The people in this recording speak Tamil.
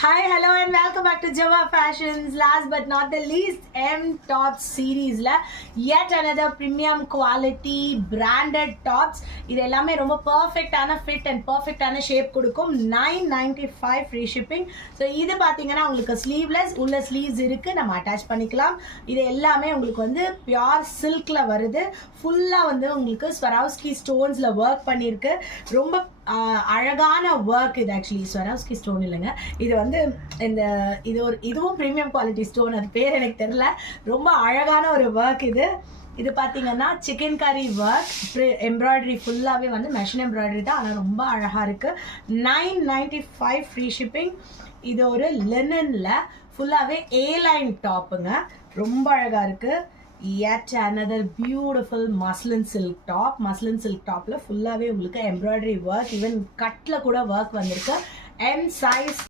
Hi, hello and welcome back to Java Fashions. Last but not the least, M Top series la yet another premium quality branded tops. இது எல்லாமே ரொம்ப பர்ஃபெக்டான ஃபிட் அண்ட் பர்ஃபெக்டான ஷேப் கொடுக்கும். 995 ஃப்ரீ ஷிப்பிங். ஸோ இது பார்த்தீங்கன்னா உங்களுக்கு ஸ்லீவ்லெஸ் உள்ள ஸ்லீவ்ஸ் இருக்கு, நம்ம அட்டாச் பண்ணிக்கலாம். இது எல்லாமே உங்களுக்கு வந்து பியூர் சில்க்ல வருது. ஃபுல்லாக வந்து உங்களுக்கு ஸ்வராவ்ஸ்கி ஸ்டோன்ஸ்ல ஒர்க் பண்ணியிருக்கு. ரொம்ப அழகான ஒர்க் இது. ஆக்சுவலி ஸ்வராவ்ஸ்கி ஸ்டோன் இல்லைங்க, இது வந்து இந்த இதுவும் ப்ரீமியம் குவாலிட்டி ஸ்டோன், அது பேர் எனக்கு தெரியல. ரொம்ப அழகான ஒரு ஒர்க் இது. இது பார்த்தீங்கன்னா சிக்கன் கறி ஒர்க், எம்ப்ராய்டரி ஃபுல்லாகவே வந்து மெஷின் எம்ப்ராய்டரி தான், ஆனால் ரொம்ப அழகாக இருக்குது. 995 ஃப்ரீ ஷிப்பிங். இது ஒரு லினனில் ஃபுல்லாகவே ஏ லைன் டாப்புங்க, ரொம்ப அழகாக இருக்குது. yet another beautiful muslin silk top. muslin silk topல ஃபுல்லாவே உங்களுக்கு எம்ப்ராய்டரி ஒர்க், ஈவன் கட்ல கூட ஒர்க் வந்திருக்கு. M size